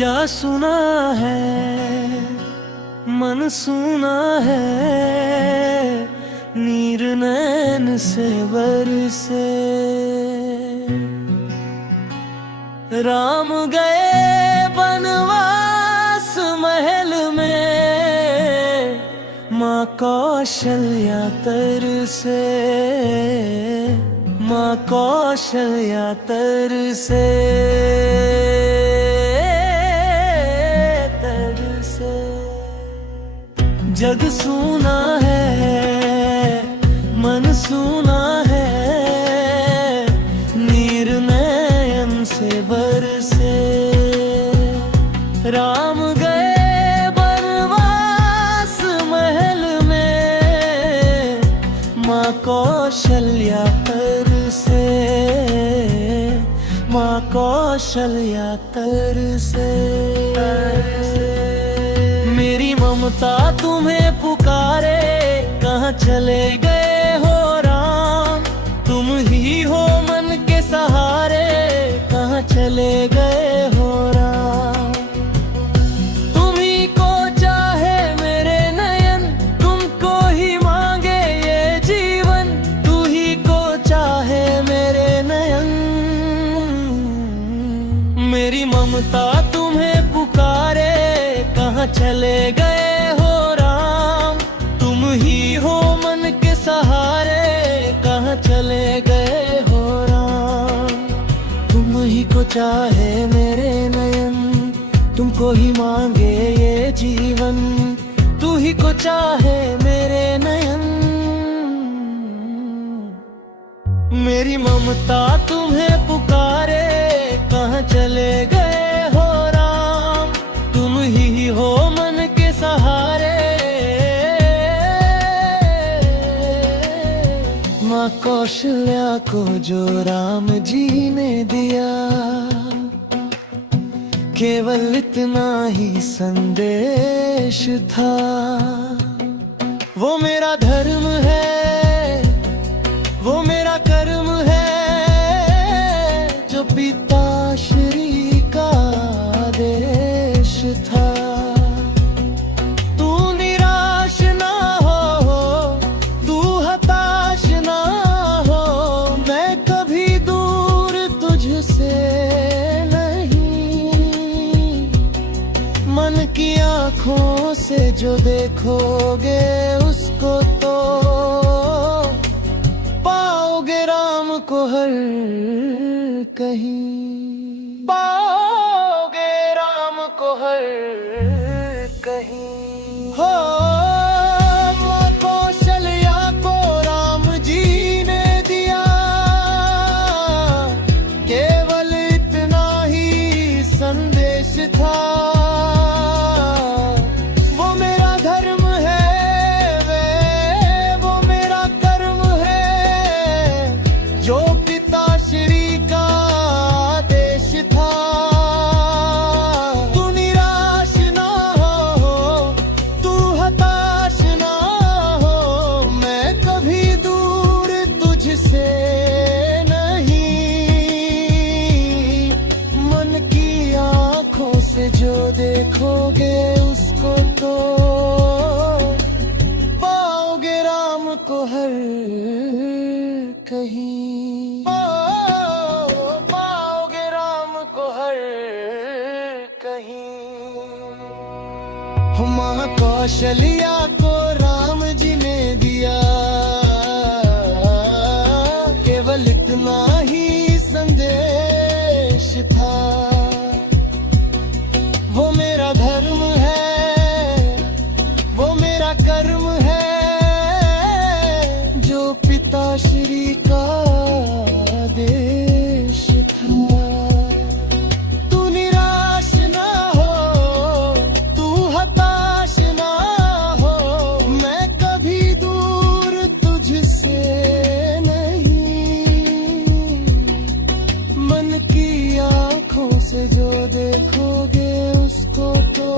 जा सुना है, मन सुना है, नीर नैन से बरसे। राम गए बनवास महल में, माँ कौशल्या तरसे, माँ कौशल्या तरसे। जग सूना है, मन सूना है, नीर नयन से बरसे। राम गए बनवास महल में, माँ कौशल्या तरसे, माँ कौशल्या तरसे। मेरी ममता तुम्हें पुकारे, कहाँ चले गए हो राम? तुम ही हो मन के सहारे, कहाँ चले गए हो राम? तुम्ही को चाहे मेरे नयन, तुमको ही मांगे ये जीवन। तू ही को चाहे मेरे नयन। मेरी ममता तुम्हें पुकारे, कहाँ चले गए हो राम? तुम ही हो मन के सहारे, कहाँ चले गए हो राम? तुम ही को चाहे मेरे नयन, तुमको ही मांगे ये जीवन। तू ही को चाहे मेरे नयन। मेरी ममता तुम्हें पुकारे, कहाँ चले गए हो राम? तुम ही हो मन के सहारे। माँ कौशल्या को जो राम जी ने दिया, केवल इतना ही संदेश था। वो मेरा धर्म है, वो मेरा कर्म है, जो पिताश्री का आदेश था। तू निराश ना हो, तू हताश ना हो, मैं कभी दूर तुझसे नहीं। मन की आँखों से जो देखोगे उसको तो पाओगे राम को हर कहीं, पाओगे राम को हर कहीं। हो माँ कौशल्या को राम जी ने दिया, केवल इतना ही संदेश था। वो मेरा धर्म है, वो मेरा कर्म है, जो पिताश्री का आदेश था। तू निराश ना हो, तू हताश ना हो, मैं कभी दूर तुझसे नहीं। मन की आँखों से जो देखोगे उसको तो पाओगे राम को हर कहीं। पाओगे राम को हर कहीं। माँ कौशल्या को राम जी ने दिया, केवल इतना ही संदेश था। वो मेरा धर्म है, वो मेरा कर्म है, जो पिताश्री का आदेश था। तू निराश ना हो, तू हताश ना हो, मैं कभी दूर तुझसे नहीं। मन की आँखों से जो देखोगे उसको तो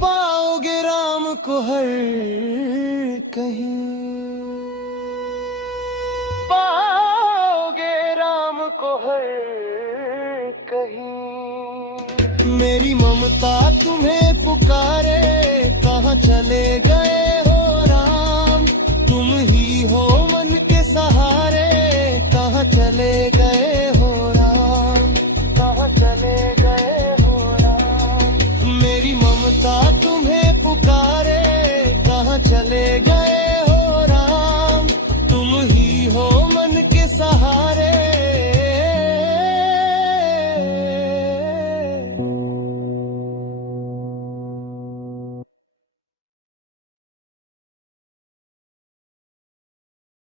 पाओगे राम को हर कहीं, पाओगे राम को हर कहीं। ममता तुम्हें पुकारे, कहाँ चले गए